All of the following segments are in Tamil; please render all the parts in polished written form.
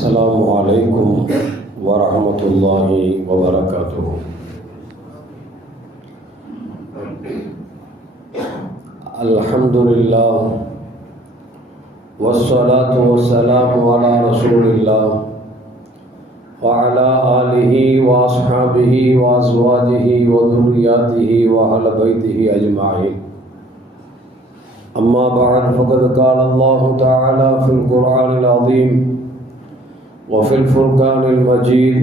السلام عليكم ورحمة الله وبركاته. الحمد لله والصلاة والسلام على رسول الله وعلى آله وأصحابه وأزواجه وذرياته وأهل بيته أجمعين. أما بعد فقد قال الله تعالى في القرآن العظيم وفي الفرقان المجيد: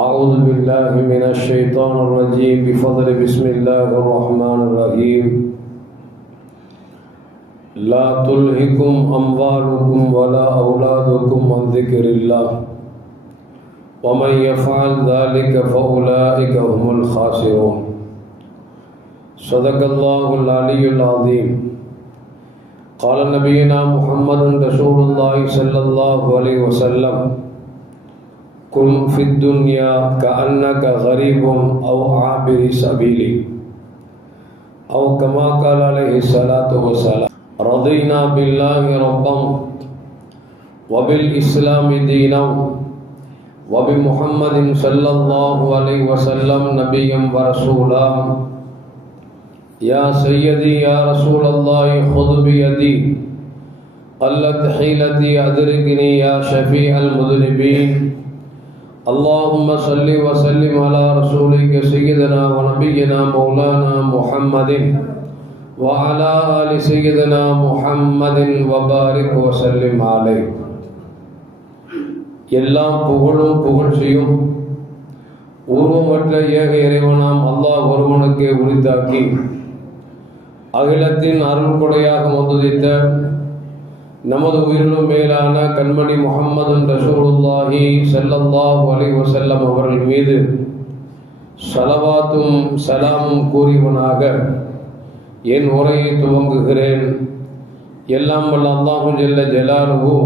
أعوذ بالله من الشيطان الرجيم بفضل بسم الله الرحمن الرحيم. لا تلهكم أموالكم ولا أولادكم عن ذكر الله ومن يفعل ذلك فأولئك هم الخاسرون. صدق الله العلي العظيم. قال نبينا محمد رسول الله صلى الله عليه وسلم: كن في الدنيا كأنك غريب أو عابر سبيل، أو كما قال عليه الصلاة والسلام. رضينا بالله ربا وبالإسلام دينا وبمحمد صلى الله عليه وسلم نبيا ورسولا. يا سيدي يا رسول الله خذ بيدي قلت حيلتي أدركني يا شفيع المذنبين. اللهم صل وسلم على رسولك سيدنا ونبينا مولانا محمد وعلى آل سيدنا محمد وبارك وسلم عليه. எல்லாம் புகழும் புகழ்ச்சியும் உருவமற்ற ஏக இறைவனாம் அல்லாஹ் ஒருவனுக்கு உரித்தாக்கி அகிலத்தின் அருள் கொடையாக வந்துதித்த நமது உயிரிலும் மேலான கண்மணி முஹம்மது ரசூலுல்லாஹி ஸல்லல்லாஹு அலைஹி வஸல்லம் அவர்கள் மீது ஸலவாத்தும் சலாமும் கூறியவனாக என் உரையை துவங்குகிறேன். எல்லாம் வல்ல அல்லாஹு ஜல்ல ஜலாலுஹு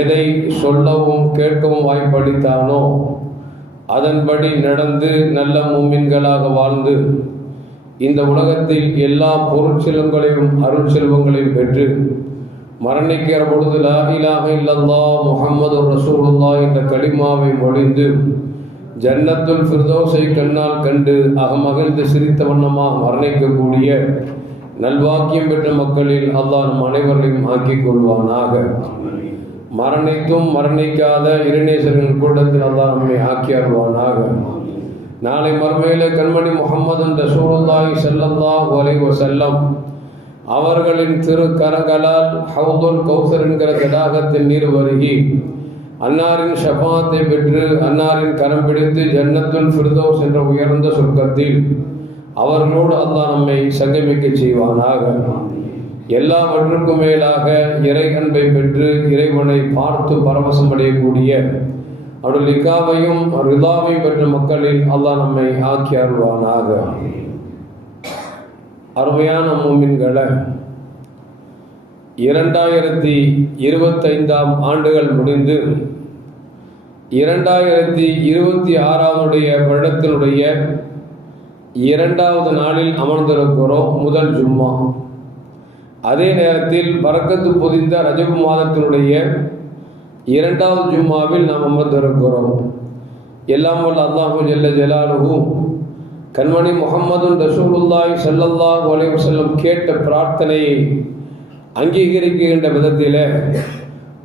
எதை சொல்லவும் கேட்கவும் வாய்ப்பளித்தானோ அதன்படி நடந்து நல்ல மூமின்களாக வாழ்ந்து இந்த உலகத்தில் எல்லா பொருட்செல்வங்களையும் அருட்செல்வங்களையும் பெற்று மரணிக்கிற பொழுது லா இலாஹ இல்லல்லாஹ் முஹம்மது ரசூலுல்லாஹ் என்ற கலிமாவை மொழிந்து ஜன்னத்துல் ஃபிர்தௌஸை கண்ணால் கண்டு அகமகிழ்ந்து சிரித்த வண்ணமாக மரணிக்கக்கூடிய நல்வாக்கியம் பெற்ற மக்களில் அல்லாஹ் நம் அனைவரையும் ஆக்கிக் கொள்வானாக. மரணித்தும் மரணிக்காத இறைநேசரின் கூட்டத்தில் அல்லாஹ் நம்மை ஆக்கி அருள்வானாக. நாளை மறுமையிலே கண்மணி முஹம்மது ரசூலுல்லாஹி ஸல்லல்லாஹு அலைஹி வஸல்லம் அவர்களின் திரு கரங்களால் ஹவுதுல் கௌசர் என்கிற தடாகத்தில் நீர் வருகி அன்னாரின் ஷஃபாத்தை பெற்று அன்னாரின் கரம் பிடித்து ஜன்னத்துல் ஃபிர்தௌஸ் என்ற உயர்ந்த சொர்க்கத்தில் அவர்களோடு அல்லாஹ் நம்மை சங்கமிக்க செய்வானாக. எல்லாவற்றுக்கும் மேலாக இறை அன்பை பெற்று இறைவனை பார்த்து பரவசம் அடையக்கூடிய அவருடைய லிகாவையும் ரிதாவையும் பெற்ற மக்களில் அல்லாஹ் நம்மை ஆக்கி அருள்வானாக. அருமையான மூமின்களை, 2025 ஆண்டுகள் முடிந்து 2026 வருடத்தினுடைய 2வது நாளில் அமர்ந்திருக்கிறோம். முதல் ஜும்மா. அதே நேரத்தில் பரக்கத்து பொதிந்த ரஜபு மாதத்தினுடைய 2வது ஜும்மாவில் நாம் அமர்ந்திருக்கிறோம். எல்லாம் வல்ல அல்லாஹு ஜல்ல ஜலாலுஹு கண்மணி முஹம்மது ரசூலுல்லாஹி ஸல்லல்லாஹு அலைஹி வஸல்லம் கேட்ட பிரார்த்தனையை அங்கீகரிக்கின்ற விதத்தில்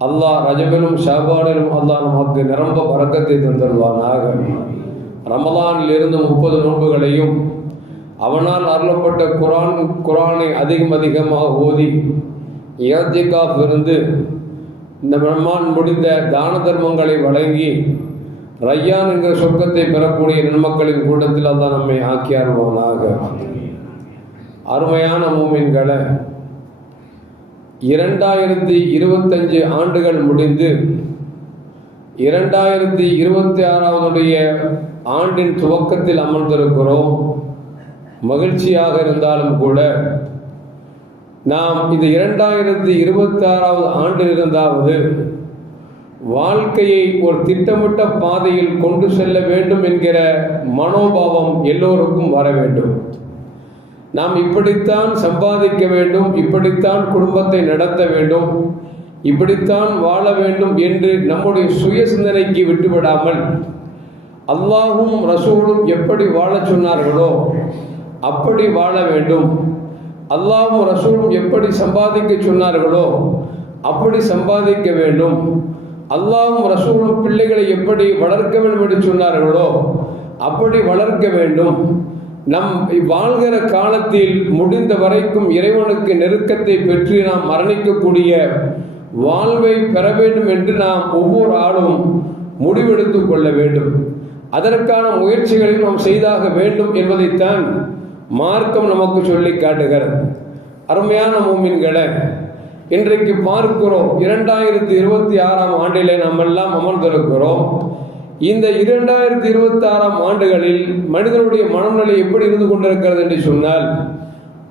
அல்லாஹ் ரஜபிலும் ஷாபானிலும் அல்லாஹ் நமக்கு நிரம்ப பரக்கத்தை தந்தருவானாக. ரமலானிலிருந்து 30 நோன்புகளையும் அவனால் அருளப்பட்ட குரானை அதிகமாக ஓதி இஅ்திகாஃப் இருந்து இந்த ரமலான் முடிந்த தான தர்மங்களை வழங்கி ரய்யான் என்கிற சொர்க்கத்தை பெறக்கூடிய நன்மக்களின் கூட்டத்தில் அல்லாஹ் நம்மை ஆக்கி அருள்வானாக. அருமையான மூமின்களை, 2025 ஆண்டுகள் முடிந்து 2026 ஆண்டின் துவக்கத்தில் அமர்ந்திருக்கிறோம். மகிழ்ச்சியாக இருந்தாலும் கூட நாம் இந்த 2026 ஆண்டில் இருந்தாவது வாழ்க்கையை ஒரு திட்டமிட்ட பாதையில் கொண்டு செல்ல வேண்டும் என்கிற மனோபாவம் எல்லோருக்கும் வர வேண்டும். நாம் இப்படித்தான் சம்பாதிக்க வேண்டும், இப்படித்தான் குடும்பத்தை நடத்த வேண்டும், இப்படித்தான் வாழ வேண்டும் என்று நம்முடைய சுய சிந்தனைக்கு விட்டுவிடாமல் அல்லாஹும் ரசூலும் எப்படி வாழச் சொன்னார்களோ அப்படி வாழ வேண்டும். அல்லாஹும் ரசூலும் எப்படி சம்பாதிக்க சொன்னார்களோ அப்படி சம்பாதிக்க வேண்டும். அல்லாஹும் ரசூலும் பிள்ளைகளை எப்படி வளர்க்க வேண்டும் என்று சொன்னார்களோ அப்படி வளர்க்க வேண்டும். நம் வாழ்கிற காலத்தில் முடிந்த வரைக்கும் இறைவனுக்கு நெருக்கத்தை பெற்று நாம் மரணிக்கக்கூடிய வாழ்வை பெற வேண்டும் என்று நாம் ஒவ்வொரு ஆளும் முடிவெடுத்துக் கொள்ள வேண்டும். அதற்கான முயற்சிகளை நாம் செய்தாக வேண்டும் என்பதைத்தான் மார்க்கம் நமக்கு சொல்லி காட்டுகிறது. அருமையான மூமின்களை, இன்றைக்கு பார்க்கிறோம் 2026 ஆண்டிலே நாம் எல்லாம் அமர்ந்திருக்கிறோம். இந்த 2026 ஆண்டுகளில் மனிதனுடைய மனநிலை எப்படி இருந்து கொண்டிருக்கிறது என்று சொன்னால்,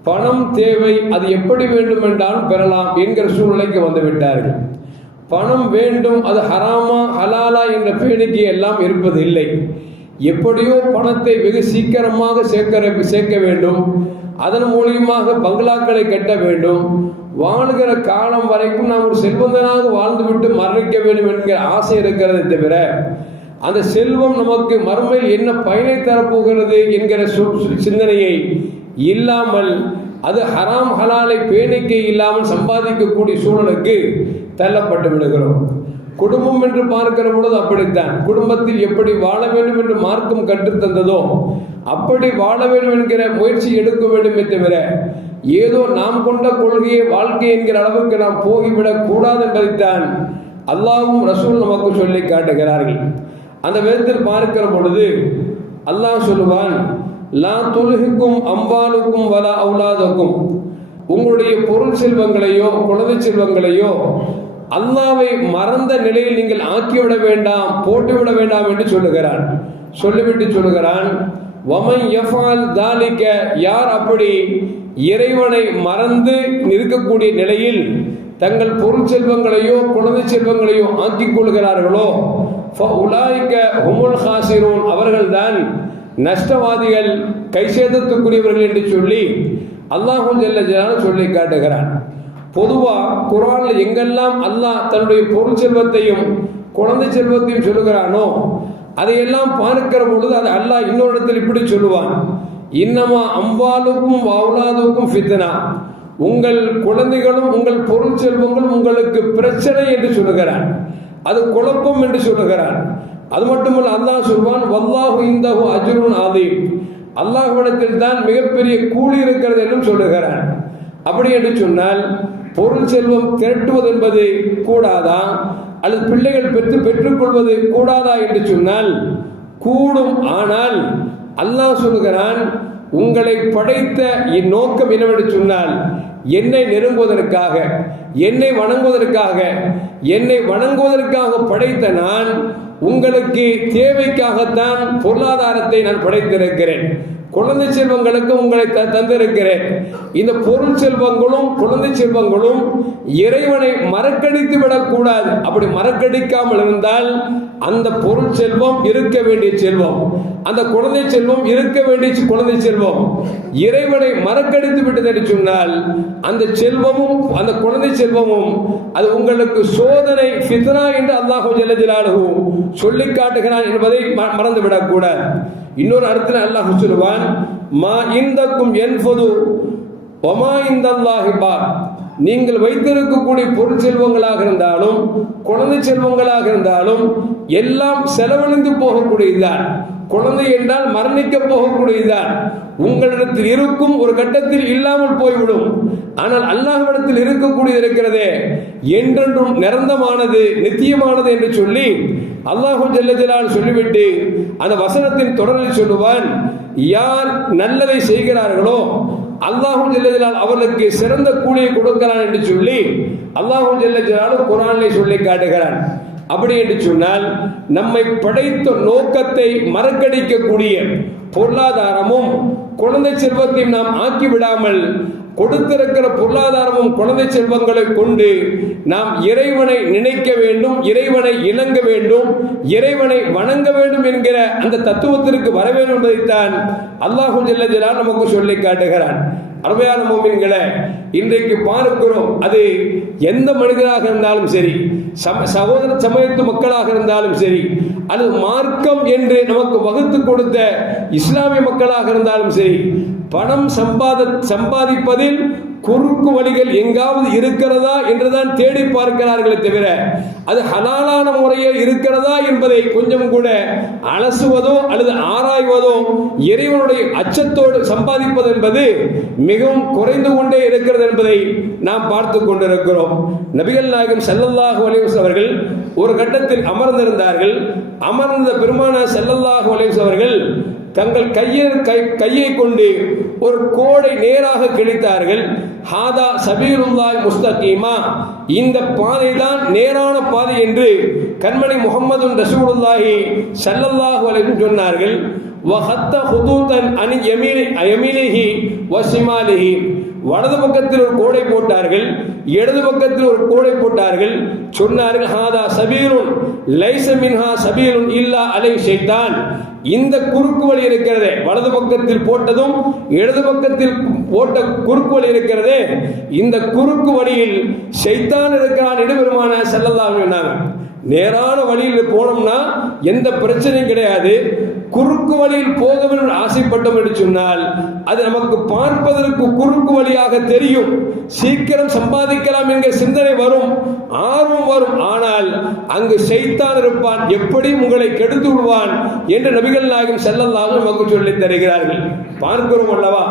பணம் தேவை, அது எப்படி வேண்டும் என்றாலும் பெறலாம் என்கிற சூழ்நிலைக்கு வந்துவிட்டார்கள். பணம் வேண்டும், அது ஹராமா ஹலாலா என்ற பேணிக்கை எல்லாம் இருப்பது இல்லை. எப்படியோ பணத்தை வெகு சீக்கிரமாக சேர்க்க வேண்டும், அதன் மூலியமாக பங்களாக்களை கட்ட வேண்டும், வாழ்கிற காலம் வரைக்கும் நாம் ஒரு செல்வந்தனாக வாழ்ந்துவிட்டு மரணிக்க வேண்டும் என்கிற ஆசை இருக்கிறதை தவிர, அந்த செல்வம் நமக்கு மறுமையில் என்ன பயனை தரப்போகிறது என்கிற சிந்தனையை இல்லாமல், அது ஹராம் ஹலாலை பேணிக்கை இல்லாமல் சம்பாதிக்கக்கூடிய சூழலுக்கு தள்ளப்பட்டு விடுகிறோம். குடும்பம் என்று பார்க்கிற பொழுது அப்படித்தான். குடும்பத்தில் எப்படி வாழ வேண்டும் என்று மார்க்கம் கற்றுத்தந்ததோ அப்படி வாழ வேண்டும் என்கிற முயற்சி எடுக்க வேண்டுமே தவிர, ஏதோ நாம் கொண்ட கொள்கையை வாழ்க்கை என்கிற அளவுக்கு நாம் போகிவிடக் கூடாது என்பதைத்தான் அல்லாஹ்வும் ரசூல் நமக்கு சொல்லி காட்டுகிறார்கள். அந்த விதத்தில் பார்க்கிற பொழுது அல்லாஹ் சொல்லுவான், லா துல்ஹிக்கும் அம்பாலுக்கும் வலா அவுலாதுக்கும், உங்களுடைய பொருள் செல்வங்களையோ குழந்தை செல்வங்களையோ அல்லாஹ்வை மறந்த நிலையில் நீங்கள் ஆக்கிவிட வேண்டாம், போட்டுவிட வேண்டாம் என்று சொல்லுகிறான். சொல்லிவிட்டு சொல்லுகிறான், வமன் யஃபால் தாலிக, யார் அப்படி இறைவனை மறந்து இருக்கக்கூடிய நிலையில் தங்கள் பொருள் செல்வங்களையோ குழந்தை செல்வங்களையோ ஆக்கிக் கொள்கிறார்களோ ஃபஉலாயிக ஹுமுல் ஹாசிரூன், அவர்கள்தான் நஷ்டவாதிகள், கை சேதத்துக்குரியவர்கள் என்று சொல்லி அல்லாஹ் ஜல்ல ஜலாலுஹு சொல்லி காட்டுகிறான். பொதுவாக குர்ஆன்ல எங்கெல்லாம் அல்லாஹ் தன்னுடைய பொருள் செல்வத்தையும் குழந்தை செல்வத்தையும் சொல்லுகிறானோ அதையெல்லாம் பார்க்கிற பொழுது அது அல்லாஹ் இன்னொரு இடத்தில் இப்படி சொல்லுவான், இன்னமா அம்வாலுக்கும் அவுலாதுக்கும் ஃபித்னா, உங்கள் குழந்தைகளும் உங்கள் பொருள் செல்வங்களும் உங்களுக்கு பிரச்சனை என்று சொல்லுகிறான், அது குழப்பம் என்று சொல்லுகிறான். அது மட்டுமல்ல, அல்லாஹ் சொல்வான், வல்லாஹு இந்தஹு அஜ்ருன் அதீம், அல்லாஹ்விடத்தில் தான் மிகப்பெரிய கூலி இருக்கிறது என்றும் சொல்லுகிறான். அப்படி என்று சொன்னால் பொருள் செல்வம் திரட்டுவது என்பது கூடாதா, அல்லது பிள்ளைகள் பெற்றுக்கொள்வது கூடாதா என்று சொன்னால் கூடும். ஆனால் அல்லாஹ் சொல்லுகிறான், உங்களை படைத்த இந்நோக்கம் என்னவென்று சொன்னால், என்னை நெருங்குவதற்காக, என்னை வணங்குவதற்காக படைத்த நான் உங்களுக்கு தேவைக்காகத்தான் பொருளாதாரத்தை நான் படைத்திருக்கிறேன். குழந்தை செல்வங்களுக்கு உங்களை தந்திருக்கிறேன். இந்த பொருள் செல்வங்களும் குழந்தை செல்வங்களும் இறைவனை மறக்கடித்து விடக்கூடாது. அப்படி மறக்கடிக்காமல் இருந்தால் அந்த பொருள் செல்வம் இருக்க வேண்டிய செல்வம், அந்த குழந்தை செல்வம் இருக்க வேண்டிய குழந்தை செல்வம் இறைவனை மறக்கடித்து விட்டது என்று சொன்னால் அந்த செல்வமும் அந்த குழந்தை செல்வமும் அது உங்களுக்கு சோதனை, ஃபித்னா என்று அல்லாஹ் ஜல்ல ஜலாலுஹு சொல்லி காட்டுகிறான் என்பதை மறந்துவிடக் கூடாது. இன்னொரு இடத்துல அல்லாஹ் சொல்லுவான், மா இந்தக்கும் என்பது ஒமா இந்தல்லாஹி பார், நீங்கள் வைத்திருக்கக்கூடிய பொருள் செல்வங்களாக இருந்தாலும் குழந்தை செல்வங்களாக இருந்தாலும் எல்லாம் செலவழிந்து போகக்கூடியதுதான். குழந்தை என்றால் மரணிக்க போகக்கூடியதுதான். உங்களிடத்தில் இருக்கும், ஒரு கட்டத்தில் இல்லாமல் போய்விடும். ஆனால் அல்லாஹ்விடத்தில் இருக்கக்கூடியது இருக்கிறதே என்றென்றும் நிரந்தரமானது, நித்தியமானது என்று சொல்லி அல்லாஹ் ஜல்ல ஜலாலுஹு சொல்லிவிட்டு அந்த வசனத்தின் தொடரில் சொல்லுவான், யார் நல்லதை செய்கிறார்களோ அல்லாஹ் ஜல்ல ஜலாலுஹு அவர்களுக்கு சிறந்த கூலியை கொடுக்கிறான் என்று சொல்லி அல்லாஹ் ஜல்ல ஜலாலுஹு குர்ஆனிலே சொல்லி காட்டுகிறான். அப்படி என்று சொன்னால் நம்மை படைத்த நோக்கத்தை மறக்கடிக்கக்கூடிய பொருளாதாரமும் குழந்தை செல்வத்தையும் நாம் ஆக்கிவிடாமல், கொடுத்திருக்கிற பொருளாதாரமும் குழந்தை செல்வங்களை கொண்டு நாம் இறைவனை நினைக்க வேண்டும், இறைவனை இணங்க வேண்டும், இறைவனை வணங்க வேண்டும் என்கிற அந்த தத்துவத்திற்கு வர வேண்டும் என்பதைத்தான் அல்லாஹ் ஜல்ல ஜலாலுஹு நமக்கு சொல்லி காட்டுகிறான். அருமையான மூமின்களே, இன்றைக்கு பார்க்கிறோம். அது எந்த மனிதராக இருந்தாலும் சரி, சகோதர சமயத்து மக்களாக இருந்தாலும் சரி, அது மார்க்கம் என்று நமக்கு வகுத்து கொடுத்த இஸ்லாமிய மக்களாக இருந்தாலும் சரி, பணம் சம்பாதிப்பதில் குறுக்கு வழிகள் எங்காவது இருக்கிறதா என்றுதான் தேடி பார்க்கிறார்களே தவிர அது ஹலாலான முறையில் இருக்கிறதா என்பதை கொஞ்சம் கூட அலசுவதோ அல்லது ஆராய்வதோ, இறைவனுடைய அச்சத்தோடு சம்பாதிப்பது என்பது மிகவும் குறைந்து கொண்டே இருக்கிறது என்பதை நாம் பார்த்து கொண்டிருக்கிறோம். நபிகள் நாயகம் ஸல்லல்லாஹு அலைஹி வஸல்லம் அவர்கள் ஒரு கட்டத்தில் அமர்ந்திருந்தார்கள். அமர்ந்த பெருமானார் ஸல்லல்லாஹு அலைஹி வஸல்லம் அவர்கள் தங்கள் கையை கொண்டு ஒரு கோடை நேராக கிழித்தார்கள். ஹாதா சபீலுல்லாஹி முஸ்தகீமா, இந்த பாதை தான் நேரான பாதை என்று கண்மணி முஹம்மது ரசூலுல்லாஹி ஸல்லல்லாஹு அலைஹி வஸல்லம் சொன்னார்கள். வஹத்த ஹுதூதன் அன் யமீனிஹி வஸிமாலிஹி, வலது பக்கத்தில் ஒரு கோடை போட்டார்கள், இடது பக்கத்தில் ஒரு கோடை போட்டார்கள். சொன்னார்கள் ஹாதா சபீலுன் லைஸ மின்ஹா சபீலுன் இல்லா அலை ஷைத்தான், இந்த குறுக்கு வழி இருக்கிறதே, வலது பக்கத்தில் போட்டதும் இடது பக்கத்தில் போட்ட குறுக்கு வழி இருக்கிறதே, இந்த குறுக்கு வழியில் ஷைத்தான் இருக்கிறான் என்று பெருமானார் ஸல்லல்லாஹு அலைஹி வஸல்லம் சொன்னாங்க. நேரான வழியில் போனோம்னா எந்த பிரச்சனையும் கிடையாது. குறுக்கு வழியில் போக வேண்டும் ஆசைப்பட்டோம் என்று சொன்னால் அது நமக்கு பார்ப்பதற்கு குறுக்கு வழியாக தெரியும். சீக்கிரம் சம்பாதிக்கலாம் என்கிற சிந்தனை வரும், ஆர்வம் வரும். ஆனால் அங்கு ஷைத்தான் இருப்பான், எப்படி உங்களை கெடுத்து விடுவான் என்று நபிகள் நாயகம் ஸல்லல்லாஹு அலைஹி வஸல்லம் நமக்கு சொல்லி தருகிறார்கள். பார்க்கிறோம் அல்லவா,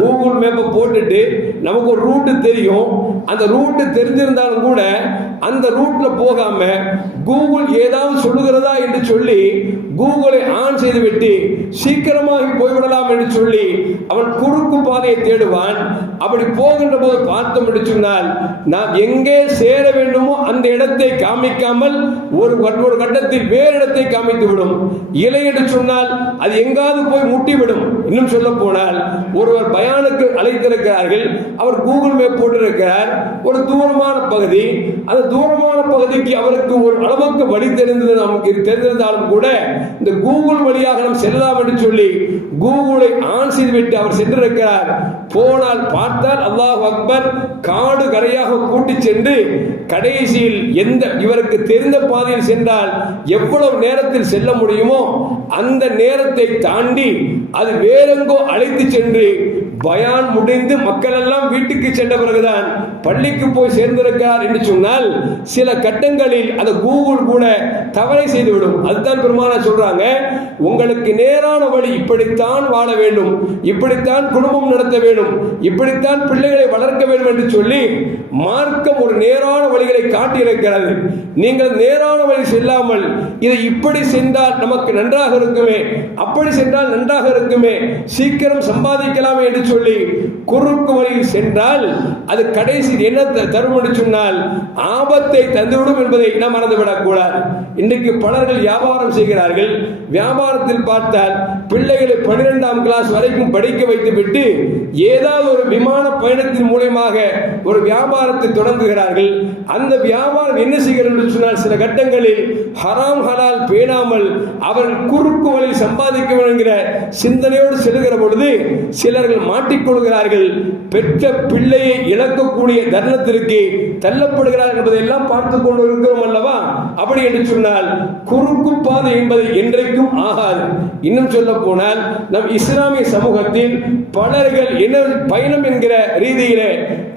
கூகுள் மேப்பை போட்டுட்டு நமக்கு ஒரு ரூட்டு தெரியும். அந்த ரூட்டு தெரிஞ்சிருந்தாலும் கூட அந்த ரூட்ல போகாம கூகுள் ஏதாவது சொல்லுகிறதா என்று சொல்லி கூகுளை ஆன் செய்துவிட்டு சீக்கிரமாக போய்விடலாம் என்று சொல்லி அவன் குறுக்கு பாதையை தேடுவான். அப்படி போகின்ற போது பார்த்தோம் என்று சொன்னால் நாம் எங்கே சேர வேண்டுமோ அந்த இடத்தை காமிக்காமல் ஒரு கட்டத்தில் வேறு இடத்தை காமித்து விடும். இல்லை என்று சொன்னால் அது எங்காவது போய் முட்டிவிடும். இன்னும் சொல்ல போனால் ஒருவர் பயானுக்கு அழைத்திருக்கிறார்கள், அவர் கூகுள் மேப் போட்டிருக்கிறார், ஒரு தூரமான பகுதி, அந்த தூரமான பகுதிக்கு அவருக்கு ஒரு அளவுக்கு வழி தெரிந்திருந்தாலும் கூட இந்த கூகுள் வழியாக நாம் செல்லலாம் என்று சொல்லி கூகுளை ஆன் செய்துவிட்டு அவர் சென்றிருக்கிறார். போனால் பார்த்தால் அல்லாஹ் அக்பர், காடு கரையாக கூட்டி சென்று கடைசியில் இவருக்கு தெரிந்த பாதையில் சென்றால் எவ்வளவு நேரத்தில் செல்ல முடியுமோ அந்த நேரத்தை தாண்டி அது வேறெங்கோ அழைத்து சென்று பயான் முடிந்து மக்கள் எல்லாம் வீட்டுக்கு சென்ற பிறகுதான் பள்ளிக்கு போய் சேர்ந்திருக்கிறார் என்று சொன்னால் சில கட்டங்களில் அந்த கூகுள் கூட தவறை செய்துவிடும். அதுதான் பெருமானார் சொல்றாங்க, உங்களுக்கு நேரான வழி இப்படித்தான் வாழ வேண்டும், இப்படித்தான் குடும்பம் நடத்த வேண்டும், இப்படித்தான் பிள்ளைகளை வளர்க்க வேண்டும் என்று சொல்லி மார்க்கம் ஒரு நேரான வழிகளை காட்டியிருக்கிறது. நீங்கள் நேரான வழி செல்லாமல் இதை இப்படி சென்றால் நமக்கு நன்றாக இருக்குமே, அப்படி சென்றால் நன்றாக இருக்குமே, சீக்கிரம் சம்பாதிக்கலாமே என்று சொல்லி குறுக்கு வழியில் சென்றால் அது கடைசி என்ன தரும் என்று சொன்னால் ஆபத்தை தந்துவிடும் என்பதை நாம் மறந்துவிடக் கூடாது. இன்றைக்கு பலர்கள் வியாபாரம் செய்கிறார்கள். வியாபாரத்தில் பார்த்தால் பிள்ளைகளை 12ஆம் கிளாஸ் வரைக்கும் படிக்க வைத்துவிட்டு ஏதாவது ஒரு விமான பயணத்தின் மூலமாக ஒரு வியாபாரத்தை தொடங்குகிறார்கள். அந்த வியாபாரம் என்ன செய்கிறது என்று சொன்னால் சில கட்டங்களில் ஹராம் ஹலால் பேணாமல் அவர்கள் குறுக்கு வழியில் சம்பாதிக்க வேண்டுகிற சிந்தனையோடு செல்கிற பொழுது சிலர்கள் மாட்டிக்கொள்கிறார்கள். பெற்ற பிள்ளையை இழக்கக்கூடிய தருணத்திற்கு தள்ளப்படுகிறார்கள் என்பதை எல்லாம் பார்த்துக் கொண்டு இருக்கிறோம் அல்லவா. அப்படி என்று சொன்னால் குறுக்கு பாதை என்பது என்றைக்கும் ஆகாது. இன்னும் சொல்ல போனால் நம் இஸ்லாமிய சமூகத்தில் பலர்கள் என்ன பயணம் என்கிற ரீதியிலே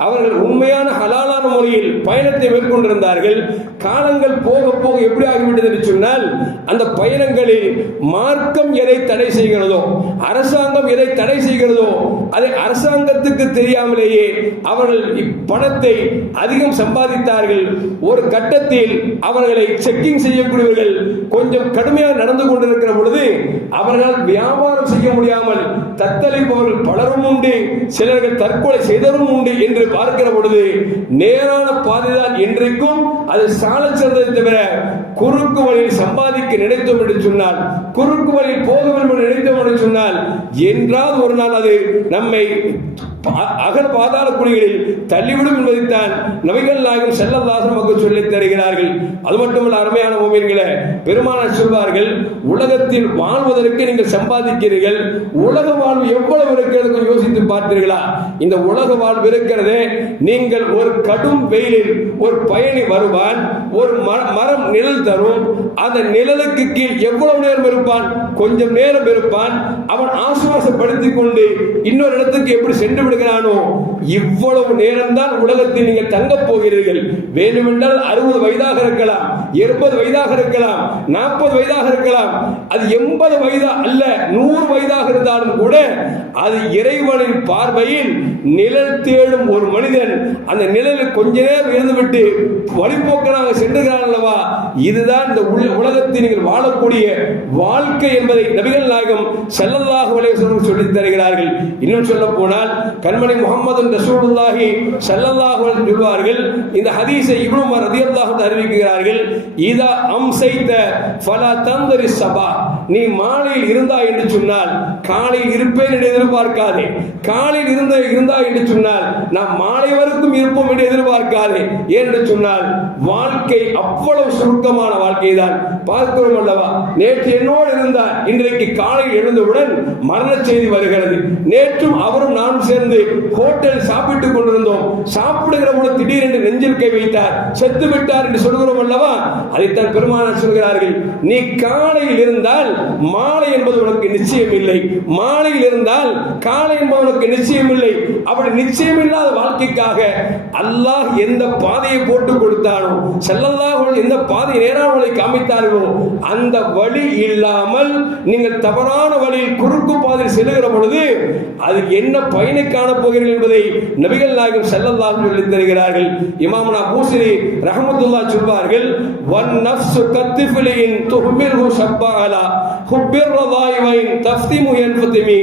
அவர்கள் உண்மையான ஹலாலான முறையில் பயணத்தை மேற்கொண்டிருந்தார்கள். காலங்கள் போக போக எப்படி ஆகிவிட்டது என்று சொன்னால் அந்த பயணங்களில் மார்க்கம் எதை தடை செய்கிறதோ, அரசாங்கம் எதை தடை செய்கிறதோ அதை அரசாங்கத்துக்கு தெரியாமலேயே அவர்கள் பணத்தை அதிகம் சம்பாதித்தார்கள். ஒரு கட்டத்தில் அவர்களை செக்கிங் செய்யக்கூடியவர்கள் கொஞ்சம் கடுமையாக நடந்து கொண்டிருக்கிற பொழுது அவர்கள் வியாபாரம் செய்ய முடியாமல் தத்தளிப்பவர்கள் பலரும் உண்டு, சிலர்கள் தற்கொலை செய்தவரும் உண்டு என்று பார்க்கிற பொழுது நேரான பாதைதான் என்றைக்கும் அது சால சிறந்ததை தவிர குறுக்கு வழியில் சம்பாதிக்க நினைத்தோம் என்று சொன்னால், குறுக்கு வழியில் போக வேண்டும் என்று நினைத்தோம் என்று சொன்னால் என்றால் ஒரு நாள் அது நம்மை அகல பாதாள குழிகளில் தள்ளிவிடும் என்பதைத்தான் நபிகள் நாயகம் ஸல்லல்லாஹு அலைஹி வஸல்லம் சொல்லித் தருகிறார்கள். அது மட்டுமல்ல அருமையான முஃமின்களே, பெருமானார் சொல்வார்கள், உலகத்தில் வாழ்வதற்கு நீங்கள் சம்பாதிக்கிறீர்கள், உலக வாழ்வு எவ்வளவு இருக்கிறது யோசித்து பார்த்தீர்களா? இந்த உலக வாழ்வு இருக்கிறதே, நீங்கள் ஒரு கடும் வெயிலில் ஒரு பயணி வருவான், ஒரு மரம் நிழல் தரும், அந்த நிழலுக்கு கீழ் எவ்வளவு நேரம் இருப்பான்? கொஞ்சம் நேரம் இருப்பான். அவன் ஆசுவாசப்படுத்திக் கொண்டு இன்னொரு இடத்துக்கு எப்படி சென்று விடுகிறானோ, இவ்வளவு நேரம் தான் உலகத்தில் நீங்கள் தங்கப் போகிறீர்கள். வேண்டுமென்றால் 60 வயதாக இருக்கலாம், 80 வயதாக இருக்கலாம், 40 வயதாக இருக்கலாம், அது 80 வயதா அல்ல 100 வயதாக இருந்தாலும் கூட அது இறைவனின் பார்வையில் நிழல் தேடும் ஒரு மனிதன் அந்த நிழலில் கொஞ்ச நேரம் இருந்துவிட்டு வழிபோக்கனாக சென்றுகிறான் அல்லவா, இதுதான் இந்த உலகத்தில் நீங்கள் வாழக்கூடிய வாழ்க்கை என்பதை நபிகள் நாயகம் ஸல்லல்லாஹு அலைஹி வஸல்லம் சொல்லித் தருகிறார்கள். இன்னும் சொல்ல போனால் கண்மணி முஹம்மது ரசூலுல்லாஹி ஸல்லல்லாஹு அலைஹி வஸல்லம் சொல்வார்கள், இந்த ஹதீஸை இப்னு உமர் ரலியல்லாஹு அன்ஹு அறிவிக்கிறார்கள், இதா அம்சைத ஃபலா தந்தரி சபா, நீ மாலையில் இருந்தாய் என்று சொன்னால் காலையில் இருப்பேன் என்று எதிர்பார்க்காதே, காலையில் இருந்தாய் என்று சொன்னால் நாம் மாலை வரைக்கும் இருப்போம் என்று எதிர்பார்க்காதே. என்று சொன்னால் வாழ்க்கை அவ்வளவு சுருக்கமான வாழ்க்கை தான். பார்க்கிறோம் அல்லவா, நேற்று என்னோடு இருந்தார், இன்றைக்கு காலையில் எழுந்தவுடன் மரண செய்தி வருகிறது. நேற்றும் அவரும் நானும் சேர்ந்து ஹோட்டல் சாப்பிட்டுக் கொண்டிருந்தோம், சாப்பிடுகிற போது திடீரென்று நெஞ்சில் கை வைத்தார், செத்து விட்டார் என்று சொல்கிறோம் அல்லவா. அதைத்தான் பெருமானார் சொல்கிறார்கள், நீ காலையில் இருந்தால் மாலை என்பது உனக்கு நிச்சயம் இல்லை, மாலையில் இருந்தால் காலை என்பது உனக்கு நிச்சயம் இல்லை. அப்படி நிச்சயம் இல்லாத வாழ்க்கைக்காக அல்லாஹ் எந்த பாதையை போட்டுக் கொடுத்தானோ, ஸல்லல்லாஹு அலைஹி எந்த பாதை நேரானவளை காமித்தார்களோ அந்த வழி இல்லாமல் நீங்கள் தவறான வழியில் குறுக்கு பாதையில் செல்லுகிற பொழுது அது என்ன பயனை காணப் போகிறீர்கள் என்பதை நபிகள் நாயகம் ஸல்லல்லாஹு அலைஹி சொல்லித் தருகிறார்கள். இமாமுனா பூஸிரி ரஹ்மத்துல்லாஹி சொல்வார்கள், வன் நஃப்ஸு கத்திஃபிலின் துஹ்மில்ஹு ஷப்பாலா ஹுப்பிர் ரதாயிவைன் தஃப்திமு யன்ஃபதிமி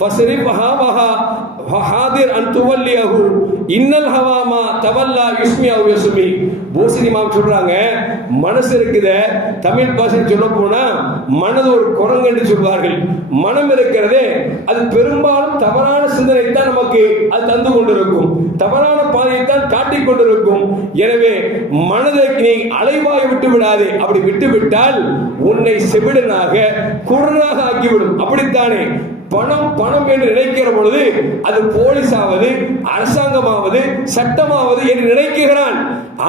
ஃபஸ்ரிஃப் ஹாவஹா ஹாதிர் அன் துவல்லியஹு இன்னல் ஹவாமா தவல்லா யுஸ்மி அவ் யுஸ்மி. பூஸிரி இமாம் சொல்றாங்க, மனசு இருக்குதே, தமிழ் பாஷையில் சொல்ல போனா மனது ஒரு குரங்கு என்று சொல்வார்கள். மனம் இருக்கிறதே அது பெரும்பாலும் தவறான சிந்தனை தான் நமக்கு அது தந்து கொண்டிருக்கும், தவறான பாதையை தான் காட்டிக் கொண்டிருக்கும். எனவே மனதை நீ அலைவாய் விட்டு விடாதே, அப்படி விட்டு விட்டால் உன்னை செவிடனாக குருடனாக ஆக்கிவிடும். அப்படித்தானே பணம் பணம் என்று நினைக்கிற பொழுது அது போலீஸாவது அரசாங்கமாவது சட்டமாவது என்று நினைக்கிறான்.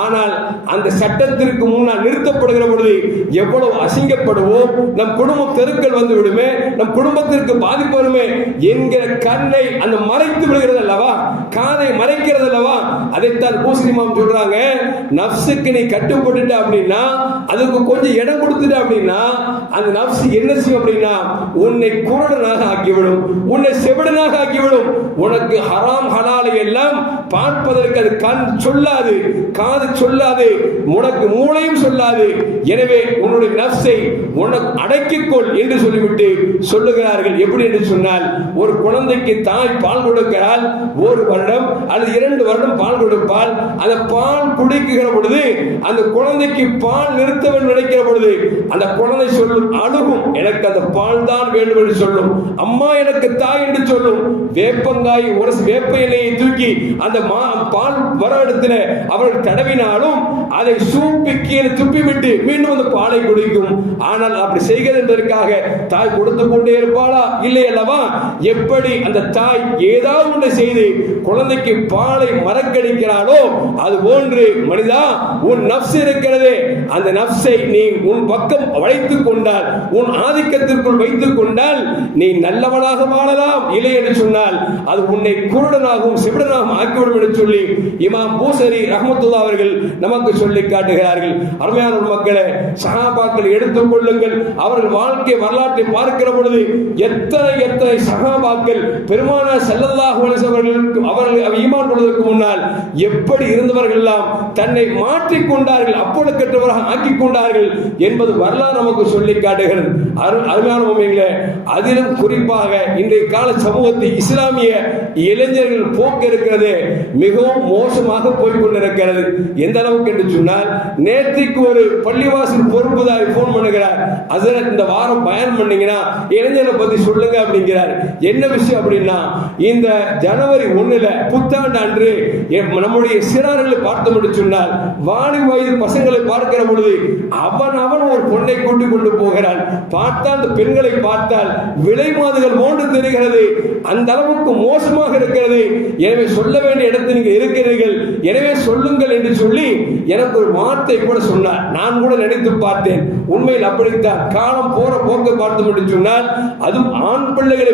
ஆனால் அந்த சட்டத்திற்கு முன்னால் நிறுத்தப்படுகிற பொழுது எவ்வளவு அசிங்கப்படுவோம், நம் குடும்பம் தெருக்கள் வந்து விடுமே, நம் குடும்பத்திற்கு பாதிப்பு வருமே என்கிற கண்ணை அந்த மறைத்து விடுகிறது அல்லவா, காதை மறைக்கிறது அல்லவா. அதைத்தான் பூஸிரி இமாம் சொல்றாங்க, நஃப்ஸுக்கு நீ கட்டுப்பட்டுட்ட அப்படின்னா, அதுக்கு கொஞ்சம் இடம் கொடுத்துட்ட அப்படின்னா அந்த நஃப்ஸ் என்ன செய்யும் அப்படின்னா உன்னை குருடனாக ஆக்கிவிடும், உன்னை செவிடனாக ஆக்கிவிடும். உனக்கு ஹராம் ஹலாலை எல்லாம் பார்ப்பதற்கு அது கண் சொல்லாது, காது சொல்லாது, உனக்கு மூளையும் சொல்லாது. எனவே உன்னுடைய நஃப்ஸை உனக்கு அடக்கிக்கொள் என்று சொல்லிவிட்டு சொல்லுகிறார்கள். எப்படி என்று சொன்னால், ஒரு குழந்தைக்கு தாய் பால் கொடுக்கிறாள், 1 வருடம் அல்லது 2 வருடம் பால் கொடுப்பால், அந்த பால் குடிக்கிற பொழுது அந்த குழந்தைக்கு பால் நிறுத்த வேண்டும் நினைக்கிற பொழுது அந்த குழந்தை சொல்லும், அழுகும், எனக்கு அந்த பால் தான் வேண்டும் என்று சொல்லும், அம்மா எனக்கு தாய் என்று சொல்லும். வேப்பங்காய் ஒரு வேப்ப இலையை தூக்கி அந்த பால் வர இடத்துல அவர்கள் தடவினாலும் அதை சூப்பி கீழே துப்பிவிட்டு மீண்டும் அந்த பாலை குடிக்கும். ஆனால் அப்படி செய்கிறது என்பதற்காக தாய் கொடுத்து கொண்டே இருப்பாளா? இல்லை அல்லவா. எப்படி அந்த தாய் ஏதாவது ஒன்றை செய்து குழந்தைக்கு பாலை மறக்கடிக்கிறாளோ அது போன்று மனிதா உன் நஃப்ஸ் இருக்கிறதே, அந்த நஃப்ஸை நீ உன் பக்கம் வளைத்துக் கொண்டால், உன் ஆதிக்கத்திற்குள் வைத்துக் கொண்டால் நீ நல்லவனாக வாழலாம். இல்லை என்று சொன்னால் அது உன்னை குருடனாகவும் செவிடனாகவும் ஆக்கிவிடும் என்று சொல்லி இமாம் பூஸரி ரஹ்மத்துல்லாஹி அவர்கள் நமக்கு சொல்லி காட்டுகிறார்கள். அருமையான மக்களே, சஹாபாக்கள் எடுத்துக் கொள்ளுங்கள், அவர்கள் வாழ்க்கை வரலாற்றை பார்க்கிற பொழுது எத்தனை எத்தனை சஹாபாக்கள் பெருமானார் ஸல்லல்லாஹு அலைஹி வஸல்லம் அவர்கள் ஈமான் கொள்வதற்கு முன்னால் எப்படி இருந்தவர்கள் எல்லாம் தன்னை மாற்றிக் கொண்டார்கள், அப்பொழுது கற்றவராக ஆக்கிக் கொண்டார்கள் என்பது வரலாறு நமக்கு சொல்லி காட்டுகிறது. அருமையான முஃமின்களே, அதிலும் குறிப்பாக காரணமாக இன்றைய கால சமூகத்தில் இஸ்லாமிய இளைஞர்கள் போக்கு இருக்கிறது மிகவும் மோசமாக போய்கொண்டிருக்கிறது. எந்த அளவுக்கு என்று சொன்னால், நேற்றுக்கு ஒரு பள்ளிவாசல் பொறுப்புதாரி போன் பண்ணுகிறார், ஹசரத் இந்த வாரம் பயன் பண்ணீங்கன்னா இளைஞரை பத்தி சொல்லுங்க அப்படிங்கிறார். என்ன விஷயம் அப்படின்னா, இந்த ஜனவரி 1 புத்தாண்டு அன்று நம்முடைய சிறார்களை பார்த்தோம் என்று சொன்னால், வாலி வயது பசங்களை பார்க்கிற பொழுது அவன் ஒரு பொண்ணை கூட்டிக் கொண்டு போகிறான். பார்த்தால் அந்த பெண்களை பார்த்தால் விலை மாதுகள் போன்று தெரிகிறது. அந்த அளவுக்கு மோசமாக இருக்கிறது. எனவே சொல்ல வேண்டிய இடத்தில் நீங்கள் இருக்கிறீர்கள், எனவே சொல்லுங்கள் என்று சொல்லி எனக்கு ஒரு வார்த்தை கூட சொன்னார். நான் கூட நினைத்து பார்த்தேன், உண்மையில் அப்படித்தான். காலம் போற போக்கை பார்த்தோம் என்று சொன்னால், அதுவும் ஆண் பிள்ளைகளை